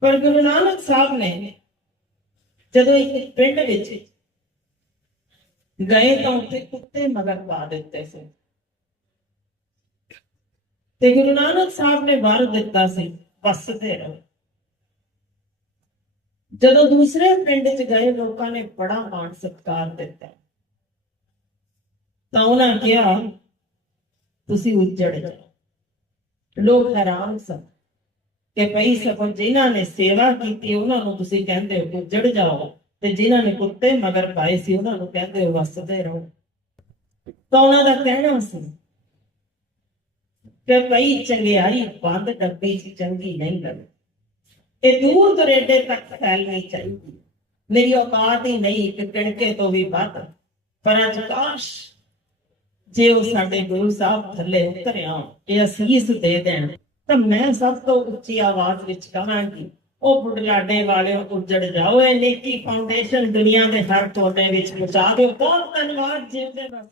ਪਰ ਗੁਰੂ ਨਾਨਕ ਸਾਹਿਬ ਨੇ ਜਦੋਂ ਇੱਕ ਪਿੰਡ ਵਿੱਚ ਗਏ ਤਾਂ ਉੱਥੇ ਕੁੱਤੇ ਮਗਰ ਪਾ ਦਿੱਤੇ ਸੀ। ਤੇ ਗੁਰੂ ਨਾਨਕ ਸਾਹਿਬ ਨੇ ਵਰ ਦਿੱਤਾ ਸੀ, ਵਸਦੇ ਰਹੋ। ਜਦੋਂ ਦੂਸਰੇ ਪਿੰਡ 'ਚ ਗਏ, ਲੋਕਾਂ ਨੇ ਬੜਾ ਮਾਣ ਸਤਿਕਾਰ ਦਿੱਤਾ। ਤਾਂ ਉਹਨਾਂ ਕਿਹਾ, ਤੁਸੀਂ ਉੱਜੜ ਜਾਓ। ਲੋਕ ਹੈਰਾਨ ਸਨ। ਕਿ ਭਈ ਸਗੋਂ ਜਿਨ੍ਹਾਂ ਨੇ ਸੇਵਾ ਕੀਤੀ, ਉਹਨਾਂ ਨੂੰ ਤੁਸੀਂ ਕਹਿੰਦੇ ਹੋ ਉੱਜੜ ਜਾਓ ਤੇ ਜਿਨ੍ਹਾਂ ਨੇ ਕੁੱਤੇ ਮਗਰ ਪਾਏ ਸੀ, ਉਹਨਾਂ ਨੂੰ ਕਹਿੰਦੇ ਹੋ ਵਸਦੇ ਰਹੋ। ਤਾਂ ਉਹਨਾਂ ਦਾ ਕਹਿਣਾ ਸੀ ਕਿ ਭਈ ਚੰਗਿਆਈ ਬੰਦ ਡੱਬੀ 'ਚ ਚੰਗੀ ਨਹੀਂ ਲੱਗਦੀ ਇਹ ਦੂਰ ਦਰੇਡੇ ਤੱਕ ਫੈਲਣੀ ਚਾਹੀਦੀ। ਮੇਰੀ ਔਕਾਤ ਹੀ ਨਹੀਂ ਇੱਕ ਕਿਣਕੇ ਤੋਂ ਵੀ ਵੱਧ। ਪਰ ਅੱਜ ਕਾਸ਼ ਜੇ ਉਹ ਸਾਡੇ ਗੁਰੂ ਸਾਹਿਬ ਥੱਲੇ ਉਤਰਿਆ, ਇਹ ਅਸੀਸ ਦੇ ਦੇਣ। ਤਾਂ ਮੈਂ ਸਭ ਤੋਂ ਉੱਚੀ ਆਵਾਜ਼ ਵਿੱਚ ਕਹਾਂਗੀ, ਉਹ ਬੁਢਲਾਡੇ ਵਾਲਿਓ ਉੱਜੜ ਜਾਓ, ਇਹ ਨੇਕੀ ਫਾਊਂਡੇਸ਼ਨ ਦੁਨੀਆ ਦੇ ਹਰ ਕੋਨੇ ਵਿੱਚ ਪਹੁੰਚਾ ਦਿਓ। ਬਹੁਤ ਧੰਨਵਾਦ ਜਿਉਂਦੇ ਰਹੋ